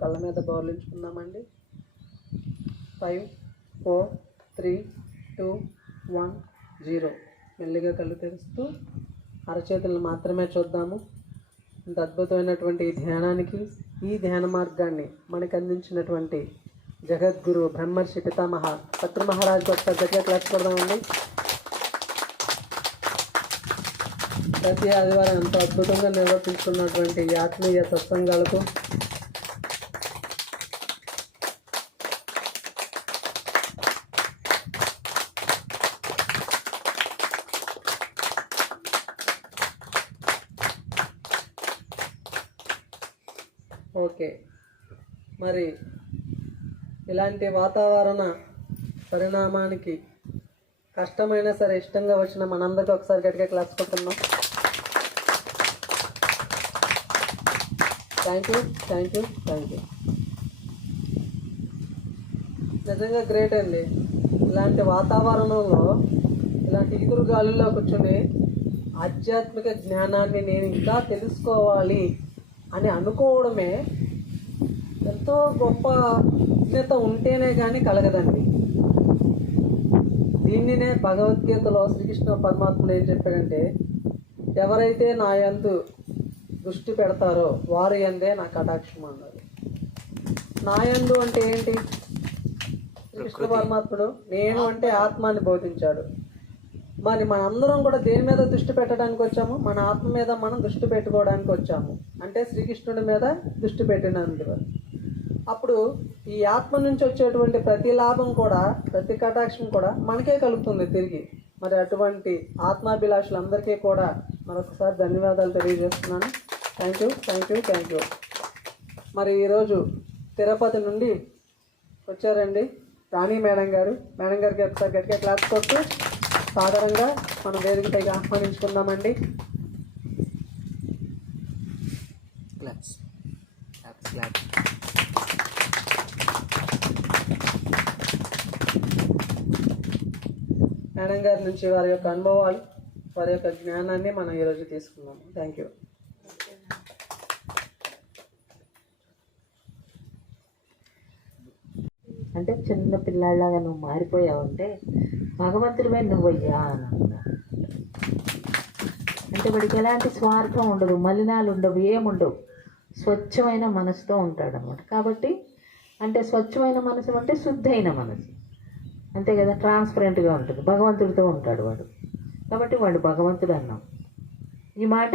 కళ్ళ మీద బోర్లించుకుందామండి. 5 4 3 2 1 0. మెల్లిగా కళ్ళు తెరుస్తూ అరచేతులను మాత్రమే చూద్దాము. ఇంత అద్భుతమైనటువంటి ఈ ధ్యానానికి, ఈ ధ్యాన మార్గాన్ని మనకు అందించినటువంటి జగద్గురు బ్రహ్మర్షి పితామహ పత్రి మహారాజు ఒకసారి దగ్గర క్లాస్ కొడదామండి. ప్రతి ఆదివారం ఎంతో అద్భుతంగా నిర్వర్తించుకున్నటువంటి ఈ ఆత్మీయ సత్సంగాలకు ఓకే, మరి ఇలాంటి వాతావరణ పరిణామానికి కష్టమైనా సరే ఇష్టంగా వచ్చిన మనందరికీ ఒకసారి గట్టిగా క్లాస్ కొట్టున్నాం. Thank you. నిజంగా గ్రేట్ అండి. ఇలాంటి వాతావరణంలో, ఇలాంటి ఎదురు గాలుల్లో కూర్చొని ఆధ్యాత్మిక జ్ఞానాన్ని నేను ఇంకా తెలుసుకోవాలి అని అనుకోవడమే ఎంతో గొప్ప విజ్ఞత ఉంటేనే కానీ కలగదండి. దీనినే భగవద్గీతలో శ్రీకృష్ణ పరమాత్ముడు ఏం చెప్పాడంటే, ఎవరైతే నా యందు దృష్టి పెడతారో వారి యందే నా కటాక్షం అన్నారు. నా యందు అంటే ఏంటి? శ్రీకృష్ణ పరమాత్ముడు నేను అంటే ఆత్మాన్ని బోధించాడు. మరి మనందరం కూడా దేని మీద దృష్టి పెట్టడానికి వచ్చాము? మన ఆత్మ మీద మనం దృష్టి పెట్టుకోవడానికి వచ్చాము. అంటే శ్రీకృష్ణుడి మీద దృష్టి పెట్టినందుకు అప్పుడు ఈ ఆత్మ నుంచి వచ్చేటువంటి ప్రతి లాభం కూడా, ప్రతి కటాక్షం కూడా మనకే కలుగుతుంది తిరిగి. మరి అటువంటి ఆత్మాభిలాషులందరికీ కూడా మరొకసారి ధన్యవాదాలు తెలియజేస్తున్నాను. Thank you. మరి ఈరోజు తిరుపతి నుండి వచ్చారండి రాణి మేడం గారికి ఒకసారి గట్టిగా క్లాస్ కొట్టు సాధారణంగా మనం వేదిక పైకి ఆహ్వానించుకుందామండి. మేడం గారి నుంచి వారి యొక్క అనుభవాలు, వారి యొక్క జ్ఞానాన్ని మనం ఈరోజు తీసుకున్నాము. Thank you. అంటే చిన్న పిల్లాళ్ళగా నువ్వు మారిపోయావంటే భగవంతుడివే నువ్వయ్యా అని అన్నా. అంటే వాడికి ఎలాంటి స్వార్థం ఉండదు, మలినాలు ఉండవు, ఏముండవు. స్వచ్ఛమైన మనసుతో ఉంటాడనమాట. కాబట్టి అంటే స్వచ్ఛమైన మనసు అంటే శుద్ధైన మనసు, అంతే కదా, ట్రాన్స్పరెంట్గా ఉంటుంది. భగవంతుడితో ఉంటాడు వాడు. కాబట్టి వాడు భగవంతుడు అన్నాం. ఈ మాట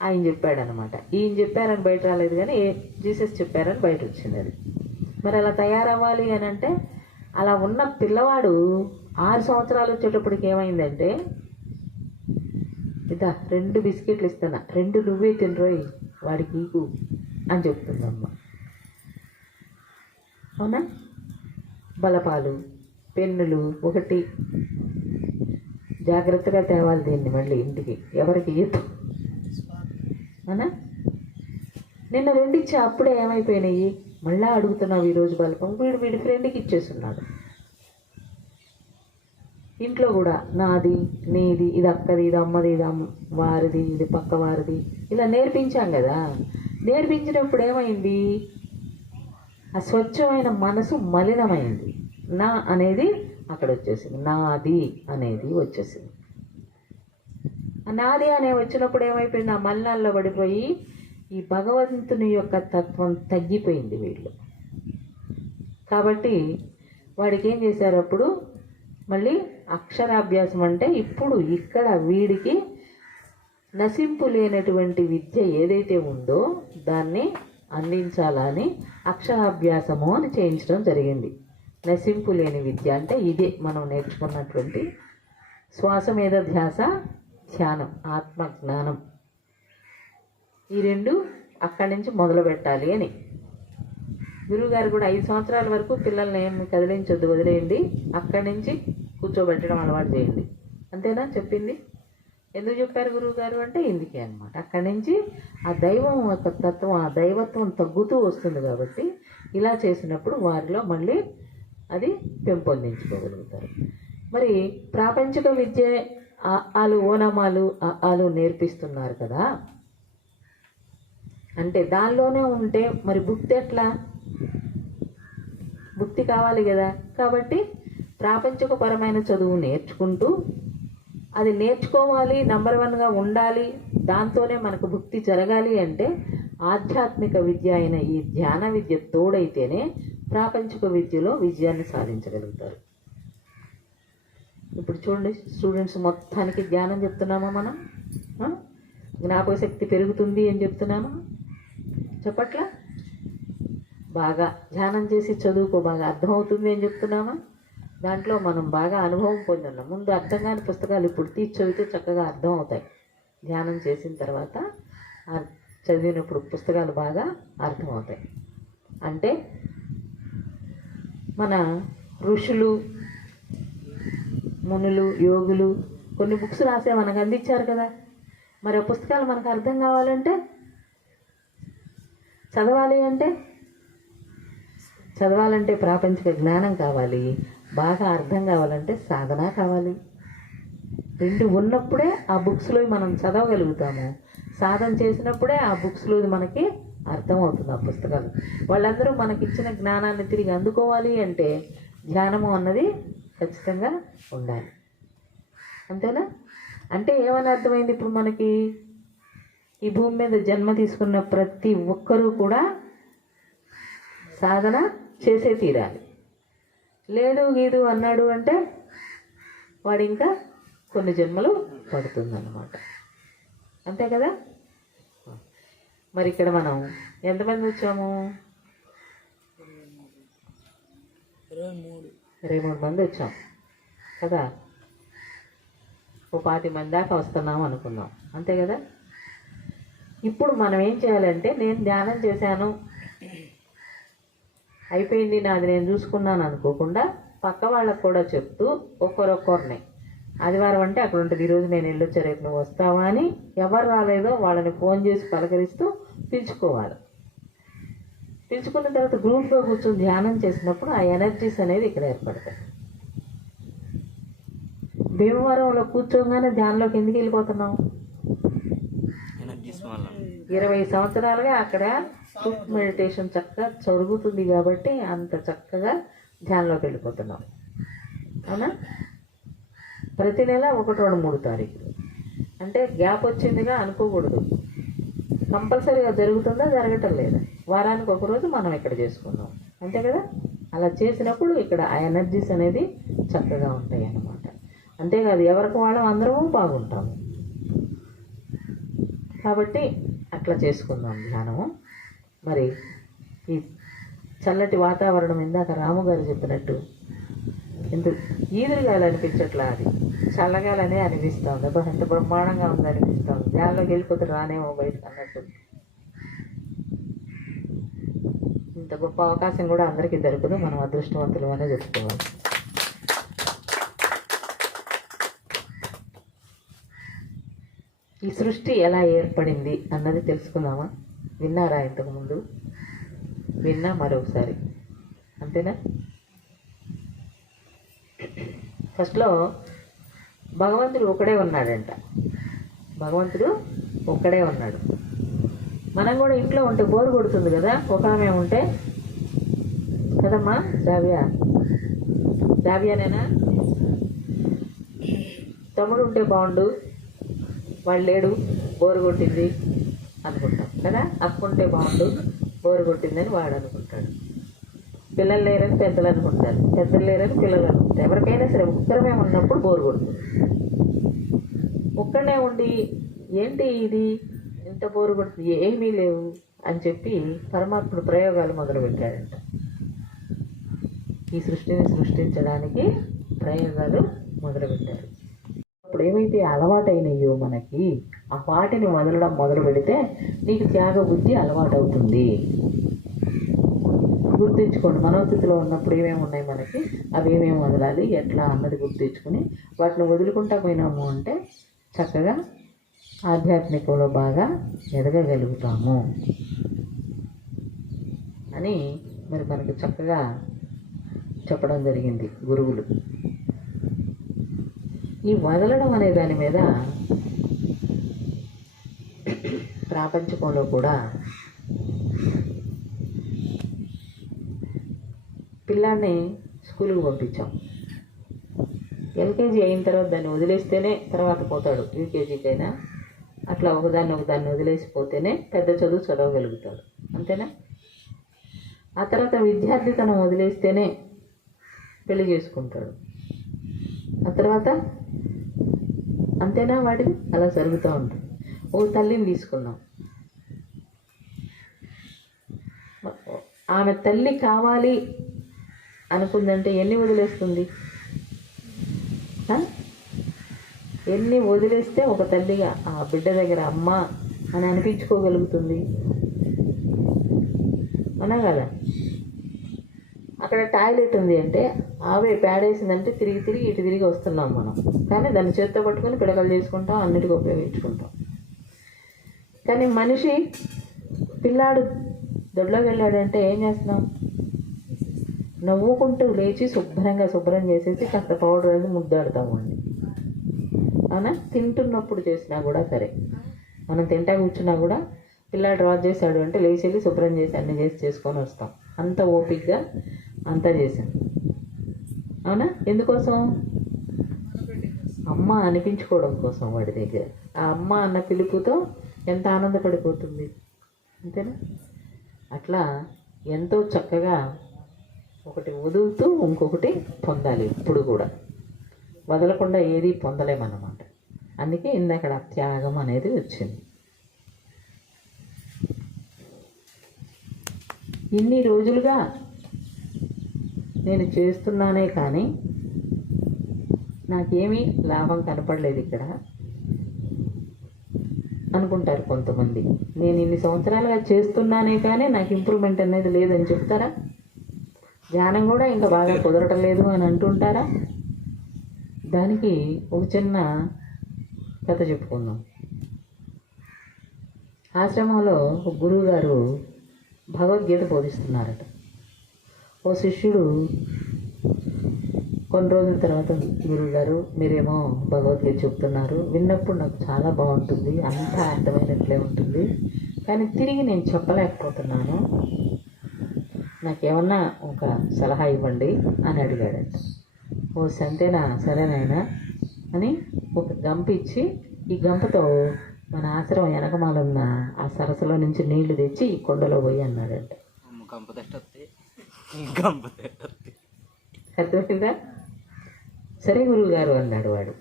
ఆయన చెప్పాడనమాట. ఈయన చెప్పారని బయట రాలేదు, కానీ జీసస్ చెప్పారని బయట వచ్చింది అది. మరి అలా తయారవ్వాలి అని అంటే, అలా ఉన్న పిల్లవాడు 6 సంవత్సరాలు వచ్చేటప్పటికి ఏమైందంటే, ఇదా 2 బిస్కెట్లు ఇస్తానా, 2 నువ్వే తినరోయ్ వాడికి ఈకు అని చెప్తుందమ్మ. అవునా? బలపాలు, పెన్నులు 1 జాగ్రత్తగా తేవాలి దీన్ని మళ్ళీ ఇంటికి, ఎవరికి ఈదు. అవునా? నిన్న 2 ఇచ్చా, అప్పుడే ఏమైపోయినాయి? మళ్ళా అడుగుతున్నావు ఈరోజు బలపం. వీడి ఫ్రెండ్కి ఇచ్చేస్తున్నాడు. ఇంట్లో కూడా నాది, నీది, ఇది అక్కది, ఇది అమ్మది, ఇది వారిది, ఇది పక్క వారిది, ఇలా నేర్పించాం కదా. నేర్పించినప్పుడు ఏమైంది? ఆ స్వచ్ఛమైన మనసు మలినమైంది. నా అనేది అక్కడ వచ్చేసింది, నాది అనేది వచ్చేసింది. ఆ నాది అనే వచ్చినప్పుడు ఏమైపోయింది? ఆ మలినాల్లో పడిపోయి ఈ భగవంతుని యొక్క తత్వం తగ్గిపోయింది వీళ్ళు. కాబట్టి వాడికి ఏం చేశారు అప్పుడు? మళ్ళీ అక్షరాభ్యాసం అంటే ఇప్పుడు ఇక్కడ వీడికి నశింపు లేనటువంటి విద్య ఏదైతే ఉందో దాన్ని అందించాలని అక్షరాభ్యాసము అని చేయించడం జరిగింది. నశింపు లేని విద్య అంటే ఇదే మనం నేర్చుకున్నటువంటి శ్వాస మీద ధ్యాస, ధ్యానం, ఆత్మజ్ఞానం. ఈ 2 అక్కడి నుంచి మొదలు పెట్టాలి అని గురువుగారు కూడా 5 సంవత్సరాల వరకు పిల్లల్ని ఏమి కదిలించొద్దు, వదిలేయండి, అక్కడి నుంచి కూర్చోబెట్టడం అలవాటు చేయండి. అంతేనా చెప్పింది? ఎందుకు చెప్పారు గురువుగారు అంటే ఇందుకే అనమాట. అక్కడి నుంచి ఆ దైవం యొక్క తత్వం, ఆ దైవత్వం తగ్గుతూ వస్తుంది. కాబట్టి ఇలా చేసినప్పుడు వారిలో మళ్ళీ అది పెంపొందించుకోగలుగుతారు. మరి ప్రాపంచిక విద్య ఆలు ఓనమాలు ఆలు నేర్పిస్తున్నారు కదా. అంటే దానిలోనే ఉంటే మరి భుక్తి ఎట్లా? భుక్తి కావాలి కదా. కాబట్టి ప్రాపంచికపరమైన చదువు నేర్చుకుంటూ అది నేర్చుకోవాలి, నంబర్ 1గా ఉండాలి, దాంతోనే మనకు భుక్తి జరగాలి అంటే ఆధ్యాత్మిక విద్య అయిన ఈ ధ్యాన విద్య తోడైతేనే ప్రాపంచిక విద్యలో విజయాన్ని సాధించగలుగుతారు. ఇప్పుడు చూడండి, స్టూడెంట్స్ మొత్తానికి ధ్యానం చెప్తున్నామా మనం? జ్ఞాపక శక్తి పెరుగుతుంది అని చెప్తున్నామా? చెప్పట్లా? బాగా ధ్యానం చేసి చదువుకో, బాగా అర్థమవుతుంది అని చెప్తున్నామా? దాంట్లో మనం బాగా అనుభవం పొందున్నాం. ముందు అర్థం కాని పుస్తకాలు ఇప్పుడు తీసి చదివితే చక్కగా అర్థం అవుతాయి. ధ్యానం చేసిన తర్వాత చదివినప్పుడు పుస్తకాలు బాగా అర్థమవుతాయి. అంటే మన ఋషులు, మునులు, యోగులు కొన్ని బుక్స్ రాసే మనకు అందించారు కదా. మరి ఆ పుస్తకాలు మనకు అర్థం కావాలంటే, చదవాలంటే ప్రాపంచిక జ్ఞానం కావాలి, బాగా అర్థం కావాలంటే సాధన కావాలి. రెండు ఉన్నప్పుడే ఆ బుక్స్లో మనం చదవగలుగుతాము. సాధన చేసినప్పుడే ఆ బుక్స్లో మనకి అర్థమవుతుంది ఆ పుస్తకాలు. వాళ్ళందరూ మనకి ఇచ్చిన జ్ఞానాన్ని తిరిగి అందుకోవాలి అంటే ధ్యానము అన్నది ఖచ్చితంగా ఉండాలి. అంతేనా? అంటే ఏమని అర్థమైంది ఇప్పుడు మనకి? ఈ భూమి మీద జన్మ తీసుకున్న ప్రతి ఒక్కరూ కూడా సాధన చేసే తీరాలి. లేదు గీదు అన్నాడు అంటే వాడు ఇంకా కొన్ని జన్మలు పడుతుందన్నమాట. అంతే కదా. మరి ఇక్కడ మనం ఎంతమంది వచ్చాము? 23 మంది వచ్చాం కదా. 10 మంది దాకా వస్తున్నాం అనుకున్నాం. అంతే కదా. ఇప్పుడు మనం ఏం చేయాలంటే, నేను ధ్యానం చేశాను అయిపోయింది నాది నేను చూసుకున్నాను అనుకోకుండా పక్క వాళ్ళకు కూడా చెప్తూ ఒక్కొక్కరిని, ఆదివారం అంటే అక్కడ ఉంటుంది, ఈరోజు నేను వెళ్ళొచ్చా, రేపు నువ్వు వస్తావా అని ఎవరు రాలేదో వాళ్ళని ఫోన్ చేసి పలకరిస్తూ పిలుచుకోవాలి. పిలుచుకున్న తర్వాత గ్రూప్గా కూర్చొని ధ్యానం చేసినప్పుడు ఆ ఎనర్జీస్ అనేది ఇక్కడ ఏర్పడతాయి. భీమవరంలో కూర్చోగానే ధ్యానంలోకి ఎందుకు వెళ్ళిపోతున్నాం? 20 సంవత్సరాలుగా అక్కడ ఫుట్ మెడిటేషన్ చక్కగా జరుగుతుంది కాబట్టి అంత చక్కగా ధ్యానంలోకి వెళ్ళిపోతున్నాం. అవునా? ప్రతి నెల 1, 2, 3 తారీఖులు అంటే గ్యాప్ వచ్చిందిగా అనుకోకూడదు. కంపల్సరీగా జరుగుతుందా, జరగటం లేదా? వారానికి ఒకరోజు మనం ఇక్కడ చేసుకుందాం. అంతే కదా. అలా చేసినప్పుడు ఇక్కడ ఆ ఎనర్జీస్ అనేది చక్కగా ఉంటాయి అన్నమాట. అంతేకాదు ఎవరికి వాళ్ళం అందరము బాగుంటాము. కాబట్టి అట్లా చేసుకుందాం ధ్యానము. మరి ఈ చల్లటి వాతావరణం ఇందాక రాము గారు చెప్పినట్టు ఎందుకు ఈదురుగాలి అనిపించట్లా, అది చల్లగాలనే అనిపిస్తుంది. అబ్బా ఎంత బ్రహ్మాండంగా ఉంది అనిపిస్తుంది. ధ్యానంలోకి వెళ్ళిపోతే రానేమో బయటకు అన్నట్టు. ఇంత గొప్ప అవకాశం కూడా అందరికీ దొరకదు. మనం అదృష్టవంతులు అనే చెప్పుకోవాలి. ఈ సృష్టి ఎలా ఏర్పడింది అన్నది తెలుసుకుందామా? విన్నారా ఇంతకుముందు? విన్నా మరొకసారి. అంతేనా? ఫస్ట్లో భగవంతుడు ఒకడే ఉన్నాడంట. భగవంతుడు ఒక్కడే ఉన్నాడు. మనం కూడా ఇంట్లో ఉంటే బోరు కొడుతుంది కదా, ఒక ఆమె ఉంటే కదమ్మా. జావ్యానేనా? తమ్ముడు ఉంటే బాగుండు, వాడు లేడు, బోరు కొట్టింది అనుకుంటాం కదా. అక్కుంటే బాగుండు, బోరు కొట్టిందని వాడు అనుకుంటాడు. పిల్లలు లేరని పెద్దలు అనుకుంటారు, పెద్దలు లేరని పిల్లలు అనుకుంటారు. ఎవరికైనా సరే ఒక్కరమే ఉన్నప్పుడు బోరు కొడుతుంది. ఒక్కడనే ఉండి ఏంటి ఇది ఎంత బోరు కొడుతుంది, ఏమీ లేవు అని చెప్పి పరమాత్ముడు ప్రయోగాలు మొదలుపెట్టాడంట. ఈ సృష్టిని సృష్టించడానికి ప్రయోగాలు మొదలుపెట్టారు. అప్పుడు ఏమైతే అలవాటైనయో మనకి ఆ వాటిని వదలడం మొదలు పెడితే నీకు త్యాగ బుద్ధి అలవాటు అవుతుంది. గుర్తించుకోండి, మనోస్థితిలో ఉన్నప్పుడు ఏమేమి ఉన్నాయి మనకి, అవి ఏమేమి వదలాలి, ఎట్లా అన్నది గుర్తించుకుని వాటిని వదులుకుంటా పోయినాము అంటే చక్కగా ఆధ్యాత్మికంలో బాగా ఎదగగలుగుతాము అని మరి మనకు చక్కగా చెప్పడం జరిగింది గురువులు. ఈ వదలడం అనే దాని మీద ప్రాపంచకంలో కూడా పిల్లాడిని స్కూల్కి పంపించాం. ఎల్కేజీ అయిన తర్వాత దాన్ని వదిలేస్తేనే తర్వాత పోతాడు. యూకేజీకైనా అట్లా ఒకదాన్ని వదిలేసిపోతేనే పెద్ద చదువు చదవగలుగుతాడు. అంతేనా? ఆ తర్వాత విద్యార్థితనం వదిలేస్తేనే పెళ్లి చేసుకుంటాడు. ఆ తర్వాత అంతేనా? వాడిది అలా జరుగుతూ ఉంటుంది. ఓ తల్లిని తీసుకున్నాం. ఆమె తల్లి కావాలి అనుకుందంటే ఎన్ని వదిలేస్తుంది? ఎన్ని వదిలేస్తే ఒక తల్లిగా ఆ బిడ్డ దగ్గర అమ్మ అని అనిపించుకోగలుగుతుంది? అనా కదా? అక్కడ టాయిలెట్ ఉంది అంటే ఆవే పేడేసిందంటే తిరిగి ఇటు తిరిగి వస్తున్నాం మనం. కానీ దాన్ని చేత్తో పట్టుకొని పిడకలు చేసుకుంటాం, అన్నిటికీ ఉపయోగించుకుంటాం. కానీ మనిషి పిల్లాడు దొడ్లోకి వెళ్ళాడంటే ఏం చేస్తున్నాం? నవ్వుకుంటూ లేచి శుభ్రం చేసేసి కాస్త పౌడర్ అది ముద్దాడుతాము అండి. అవునా? తింటున్నప్పుడు చేసినా కూడా సరే, మనం తింటా కూర్చున్నా కూడా పిల్లాడు డ్రా చేశాడు అంటే లేచి వెళ్ళి శుభ్రం చేసి అన్ని చేసుకొని వస్తాం. అంత ఓపిక్గా అంతా చేశాం. అవునా? ఎందుకోసం? అమ్మ అనిపించుకోవడం కోసం. వాడి దగ్గర ఆ అమ్మ అన్న పిలుపుతో ఎంత ఆనందపడిపోతుంది. అంతేనా? అట్లా ఎంతో చక్కగా ఒకటి వదులుతూ ఇంకొకటి పొందాలి. ఇప్పుడు కూడా వదలకుండా ఏది పొందలేమన్నమాట. అందుకే ఇందాక త్యాగం అనేది వచ్చింది. ఇన్ని రోజులుగా నేను చేస్తున్నానే కానీ నాకేమీ లాభం కనపడలేదు ఇక్కడ అనుకుంటారు కొంతమంది. నేను ఇన్ని సంవత్సరాలుగా చేస్తున్నానే కానీ నాకు ఇంప్రూవ్మెంట్ అనేది లేదని చెప్తారా? ధ్యానం కూడా ఇంకా బాగా కుదరటం లేదు అని అంటుంటారా? దానికి ఒక చిన్న కథ చెప్పుకుందాం. ఆశ్రమంలో ఒక గురువు గారు భగవద్గీత బోధిస్తున్నారట. ఓ శిష్యుడు కొన్ని రోజుల తర్వాత, గురువుగారు మీరేమో భగవద్గీత చెప్తున్నారు, విన్నప్పుడు నాకు చాలా బాగుంటుంది, అంతా అర్థమైనట్లే ఉంటుంది, కానీ తిరిగి నేను చెప్పలేకపోతున్నాను, నాకేమన్నా ఒక సలహా ఇవ్వండి అని అడిగాడట. ఓ సంతేనా, సరేనైనా అని ఒక గంప ఇచ్చి, ఈ గంపతో మన ఆశ్రమం వెనకమాలున్న ఆ సరస్సులో నుంచి నీళ్లు తెచ్చి ఈ కొండలో పోయి అన్నాడంట. అర్థమైందా? సరే గురువు గారు అన్నాడు. వాడు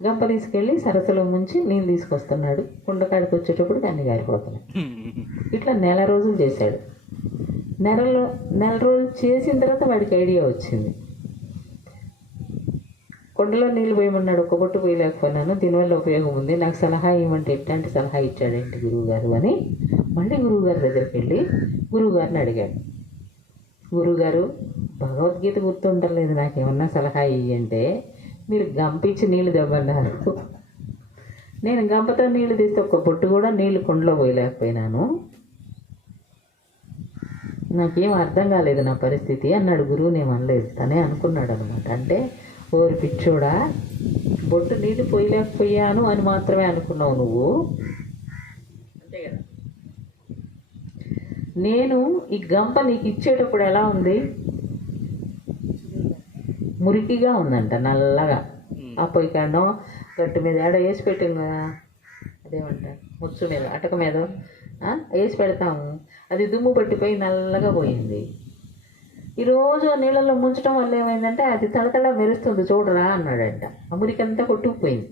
గంప తీసుకెళ్ళి సరస్సులో ముంచి నీళ్ళు తీసుకొస్తున్నాడు. కుండకాడికి వచ్చేటప్పుడు దాన్ని గారిపోతున్నాడు. ఇట్లా నెల రోజులు చేశాడు. నెల రోజులు చేసిన తర్వాత వాడికి ఐడియా వచ్చింది. కొండలో నీళ్ళు పోయమన్నాడు, ఒక్క బొట్టు పోయలేకపోయినాను, దీనివల్ల ఉపయోగం ఉంది, నాకు సలహా ఇవ్వమంటే ఎట్లాంటి సలహా ఇచ్చాడేంటి గురువుగారు అని మళ్ళీ గురువుగారి దగ్గరికి వెళ్ళి గురువుగారిని అడిగాడు. గురువుగారు, భగవద్గీత గుర్తుండలేదు, నాకేమన్నా సలహా ఇవ్వంటే మీరు గంపించి నీళ్ళు దెబ్బన్నారు, నేను గంపతో నీళ్లు తీస్తే ఒక్క బొట్టు కూడా నీళ్లు కొండలో పోయలేకపోయినాను, నాకేం అర్థం కాలేదు నా పరిస్థితి అన్నాడు. గురువునేమనలేదు, తనే అనుకున్నాడు అనమాట. అంటే ఓరి పిచ్చోడా, బొట్టు నీళ్ళు పోయలేకపోయాను అని మాత్రమే అనుకున్నావు నువ్వు, అంతే కదా. నేను ఈ గంప నీకు ఇచ్చేటప్పుడు ఎలా ఉంది? మురికిగా ఉందంట, నల్లగా. ఆ పొయ్యి కాడనో గట్టు మీద ఏడ వేసి పెట్టాం కదా, అదేమంటారు ముచ్చు మీద, అటక మీద వేసి పెడతాము, అది దుమ్ము పట్టిపోయి నల్లగా పోయింది. ఈరోజు నీళ్ళల్లో ముంచడం వల్ల ఏమైందంటే అది తలతల మెరుస్తుంది చూడరా అన్నాడంట. ఆ మురికంతా కొట్టుకుపోయింది.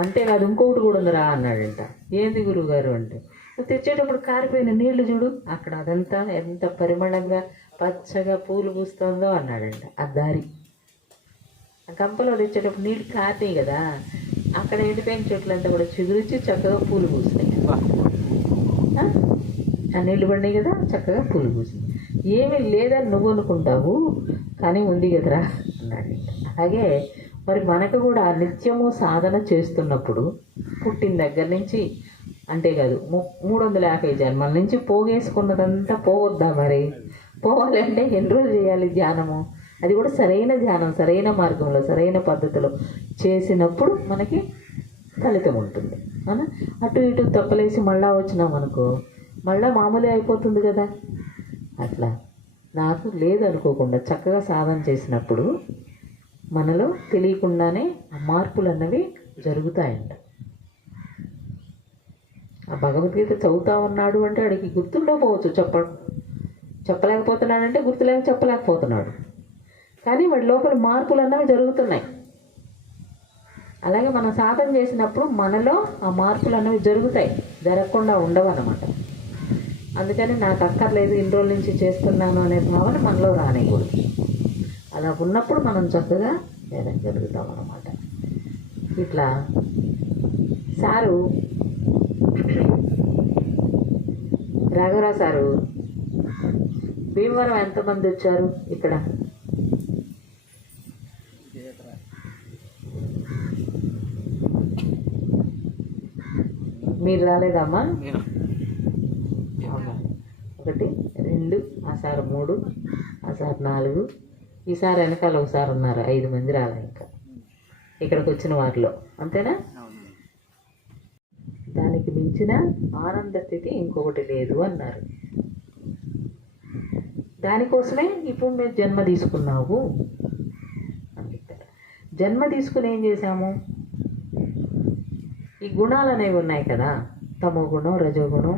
అంతేకాదు ఇంకొకటి కూడా ఉందిరా అన్నాడంట. ఏంది గురువుగారు అంటే, తెచ్చేటప్పుడు కారిపోయిన నీళ్లు చూడు, అక్కడ అదంతా ఎంత పరిమళంగా పచ్చగా పూలు పూస్తుందో అన్నాడంట. ఆ దారి ఆ గంపలో తెచ్చేటప్పుడు నీళ్ళు కారినాయి కదా, అక్కడ ఎండిపోయిన చెట్లంతా కూడా చిగురించి చక్కగా పూలు పూస్తాయి. ఆ నీళ్ళు పడినాయి కదా, చక్కగా పూలు పూసింది. ఏమీ లేదని నువ్వు అనుకుంటావు, కానీ ఉంది కదరా అన్నాడు. అలాగే మరి మనకు కూడా నిత్యము సాధన చేస్తున్నప్పుడు పుట్టిన దగ్గర నుంచి, అంతేకాదు 350 జన్మల నుంచి పోగేసుకున్నదంతా పోవద్దా? మరి పోవాలంటే ఎన్ని రోజులు చేయాలి ధ్యానము? అది కూడా సరైన ధ్యానం, సరైన మార్గంలో, సరైన పద్ధతిలో చేసినప్పుడు మనకి ఫలితం ఉంటుంది. అవునా? అటు ఇటు తప్పలేసి మళ్ళా వచ్చినాం అనుకో, మళ్ళీ మామూలే అయిపోతుంది కదా. అట్లా నాకు లేదనుకోకుండా చక్కగా సాధన చేసినప్పుడు మనలో తెలియకుండానే ఆ మార్పులు అన్నవి జరుగుతాయంట. ఆ భగవద్గీత చదువుతా ఉన్నాడు అంటే వాడికి గుర్తుండకపోవచ్చు, చెప్పలేకపోతున్నాడంటే చెప్పలేకపోతున్నాడు, కానీ వాడి లోపల మార్పులు అన్నవి జరుగుతున్నాయి. అలాగే మనం సాధన చేసినప్పుడు మనలో ఆ మార్పులు అన్నవి జరుగుతాయి, జరగకుండా ఉండవు అన్నమాట. అందుకని నాకు అక్కర్లేదు, ఇన్ని రోజుల నుంచి చేస్తున్నాను అనే భావన మనలో రానికూడదు. అలా ఉన్నప్పుడు మనం చక్కగా జరుగుతాం అన్నమాట. ఇట్లా సారు రాఘవరావు సారు భీమవరం ఎంతమంది వచ్చారు ఇక్కడ? మీరు రాలేదమ్మా? ఒకటి, రెండు, ఆ సార్ మూడు, ఆ సార్ నాలుగు, ఈసారి వెనకాల ఒకసారి ఉన్నారు, 5 మంది రాలే ఇంకా ఇక్కడికి వచ్చిన వారిలో, అంతేనా? దానికి మించిన ఆనంద స్థితి ఇంకొకటి లేదు అన్నారు. దానికోసమే ఇప్పుడు మీరు జన్మ తీసుకున్నావు అని చెప్పారు. జన్మ తీసుకుని ఏం చేశాము? ఈ గుణాలు అనేవి ఉన్నాయి కదా, తమో గుణం, రజోగుణం,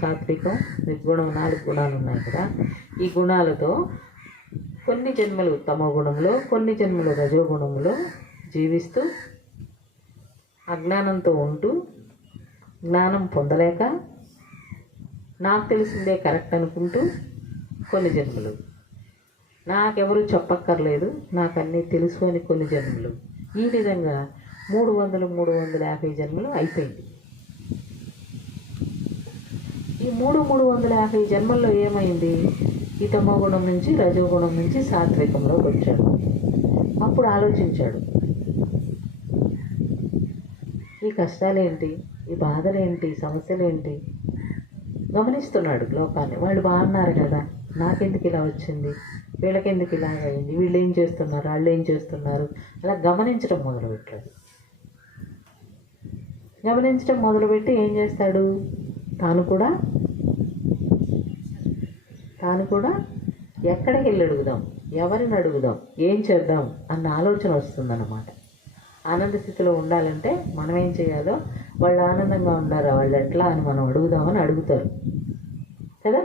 సాత్వికం, నిర్గుణం, 4 గుణాలు ఉన్నాయి కదా. ఈ గుణాలతో కొన్ని జన్మలు తమో గుణంలో, కొన్ని జన్మలు రజోగుణంలో జీవిస్తూ అజ్ఞానంతో ఉంటూ జ్ఞానం పొందలేక నాకు తెలిసిందే కరెక్ట్ అనుకుంటూ కొన్ని జన్మలు, నాకెవరు చెప్పక్కర్లేదు, నాకు అన్నీ తెలుసు అని కొన్ని జన్మలు, ఈ విధంగా 350 జన్మలు అయిపోయింది. ఈ 350 జన్మల్లో ఏమైంది? ఈ తమో గుణం నుంచి రజోగుణం నుంచి సాత్వికంలోకి వచ్చాడు. అప్పుడు ఆలోచించాడు, ఈ కష్టాలేంటి, ఈ బాధలేంటి, సమస్యలేంటి, గమనిస్తున్నాడు లోకాన్ని. వాళ్ళు బాగున్నారు కదా, నాకెందుకు ఇలా వచ్చింది, వీళ్ళకెందుకు ఇలా అయింది, వీళ్ళు ఏం చేస్తున్నారు, వాళ్ళు ఏం చేస్తున్నారు, అలా గమనించడం మొదలుపెట్టాడు. గమనించడం మొదలుపెట్టి ఏం చేస్తాడు? తాను కూడా ఎక్కడికి వెళ్ళి అడుగుదాం, ఎవరిని అడుగుదాం, ఏం చేద్దాం అన్న ఆలోచన వస్తుందన్నమాట. ఆనంద స్థితిలో ఉండాలంటే మనం ఏం చేయాలో, వాళ్ళు ఆనందంగా ఉన్నారా, వాళ్ళు ఎట్లా అని మనం అడుగుదామని అడుగుతారు కదా.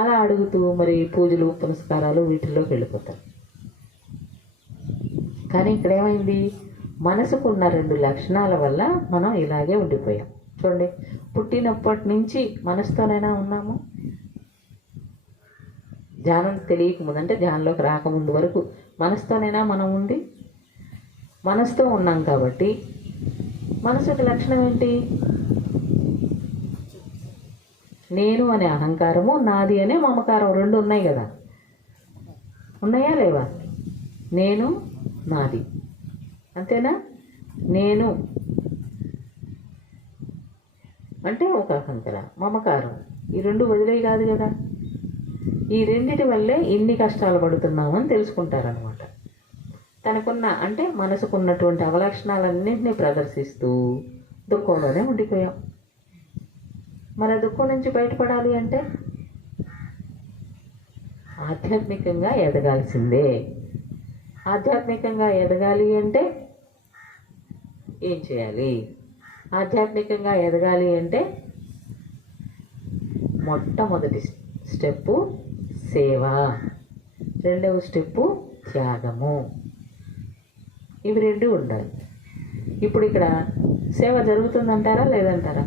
అలా అడుగుతూ మరి పూజలు పునస్కారాలు వీటిల్లోకి వెళ్ళిపోతారు. కానీ ఇక్కడ ఏమైంది? మనసుకున్న 2 లక్షణాల వల్ల మనం ఇలాగే ఉండిపోయాం. చూడండి, పుట్టినప్పటి నుంచి మనసుతోనైనా ఉన్నాము. ధ్యానం తెలియకముందు అంటే ధ్యానంలోకి రాకముందు వరకు మనసుతోనైనా మనం ఉంది. మనసుతో ఉన్నాం కాబట్టి మనసుకి లక్షణం ఏంటి? నేను అనే అహంకారము, నాది అనే మమకారం 2 ఉన్నాయి కదా. ఉన్నాయా లేవా? నేను, నాది, అంతేనా? నేను అంటే ఒక అహంకారం, మమకారం, ఈ 2 వదిలేయి కాదు కదా. ఈ రెండిటి వల్లే ఇన్ని కష్టాలు పడుతున్నామని తెలుసుకుంటారనమాట. తనకున్న అంటే మనసుకున్నటువంటి అవలక్షణాలన్నింటినీ ప్రదర్శిస్తూ దుఃఖంలోనే ఉండిపోయాం. మన దుఃఖం నుంచి బయటపడాలి అంటే ఆధ్యాత్మికంగా ఎదగాల్సిందే. ఆధ్యాత్మికంగా ఎదగాలి అంటే ఏం చేయాలి? ఆధ్యాత్మికంగా ఎదగాలి అంటే మొట్టమొదటి స్టెప్పు సేవ, 2వ స్టెప్పు త్యాగము. ఇవి 2 ఉండాలి. ఇప్పుడు ఇక్కడ సేవ జరుగుతుందంటారా లేదంటారా?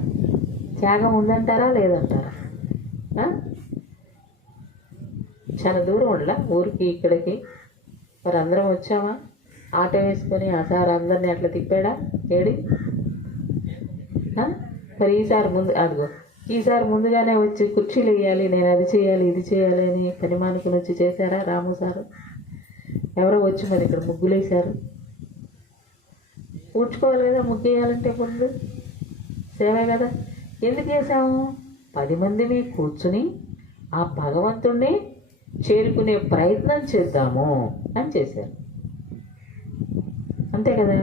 త్యాగం ఉందంటారా లేదంటారా? చాలా దూరం ఉండలా ఊరికి ఇక్కడికి. మరి అందరం వచ్చామా? ఆటో వేసుకొని ఆ సార్ అందరినీ అట్లా తిప్పాడా? ఏడి మరి ఈసారి ముందుగానే వచ్చి కుర్చీలు వేయాలి, నేను అది చేయాలి ఇది చేయాలి అని పని మానుకుని వచ్చి చేశారా రాము సారు? ఎవరో వచ్చి మరి ఇక్కడ ముగ్గులు వేశారు. ఊడ్చుకోవాలి కదా, ముగ్గు వేయాలంటే ముందు సేవే కదా. ఎందుకు చేసాము? 10 మందిని కూర్చుని ఆ భగవంతుణ్ణి చేరుకునే ప్రయత్నం చేద్దాము అని చేశారు, అంతే కదా.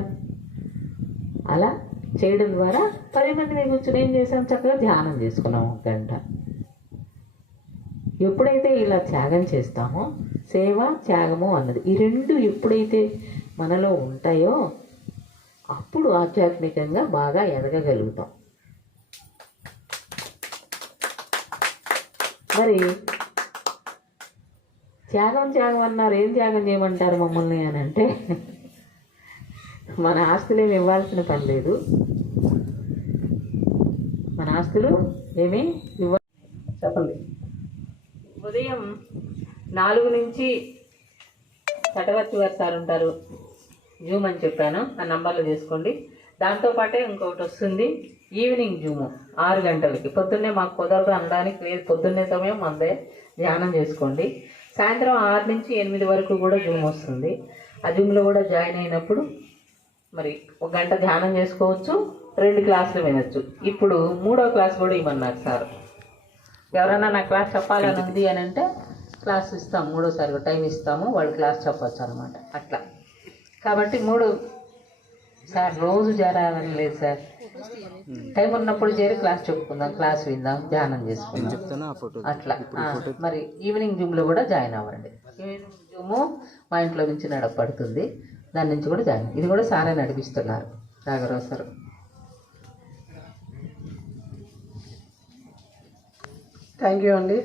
అలా చేయడం ద్వారా 10 మంది కూర్చుని ఏం చేసాం? చక్కగా ధ్యానం చేసుకున్నాం 1 గంట. ఎప్పుడైతే ఇలా త్యాగం చేస్తామో సేవ త్యాగము అన్నది ఈ రెండు ఎప్పుడైతే మనలో ఉంటాయో అప్పుడు ఆధ్యాత్మికంగా బాగా ఎదగగలుగుతాం. మరి త్యాగం త్యాగం అన్నారు, ఏం త్యాగం చేయమంటారు మమ్మల్ని అని అంటే మన ఆస్తులు ఏమి ఇవ్వాల్సిన పని లేదు. మన ఆస్తులు ఏమీ చెప్పండి. ఉదయం 4 నుంచి చటవర్తి వారు సార్ ఉంటారు, జూమ్ అని చెప్పాను, ఆ నంబర్లో చేసుకోండి. దాంతోపాటే ఇంకొకటి వస్తుంది ఈవినింగ్ జూము 6 గంటలకి. పొద్దున్నే మాకు కుదరదు అనడానికి లేదు, పొద్దున్నే సమయం మందే ధ్యానం చేసుకోండి. సాయంత్రం 6 నుంచి 8 వరకు కూడా జూమ్ వస్తుంది. ఆ జూమ్లో కూడా జాయిన్ అయినప్పుడు మరి 1 గంట ధ్యానం చేసుకోవచ్చు, 2 క్లాసులు వినొచ్చు. ఇప్పుడు 3వ క్లాస్ కూడా ఇవ్వమన్నారు సార్. ఎవరైనా నా క్లాస్ చెప్పాలని ఉంది అని అంటే క్లాస్ ఇస్తాము, 3వసారి టైం ఇస్తాము, వాళ్ళు క్లాస్ చెప్పచ్చు అనమాట. అట్లా కాబట్టి 3 సార్ రోజు చేరాలని లేదు సార్, టైం ఉన్నప్పుడు చేరి క్లాస్ చెప్పుకుందాం, క్లాస్ విందాం, ధ్యానం చేసుకుందాం అట్లా. మరి ఈవినింగ్ జూమ్లో కూడా జాయిన్ అవ్వండి. ఈవినింగ్ జూము మా ఇంట్లో నుంచి నడపడుతుంది, దాని నుంచి కూడా జాయిన్. ఇది కూడా సారే నడిపిస్తున్నారు, రాఘరావు సార్. థ్యాంక్ యూ అండి.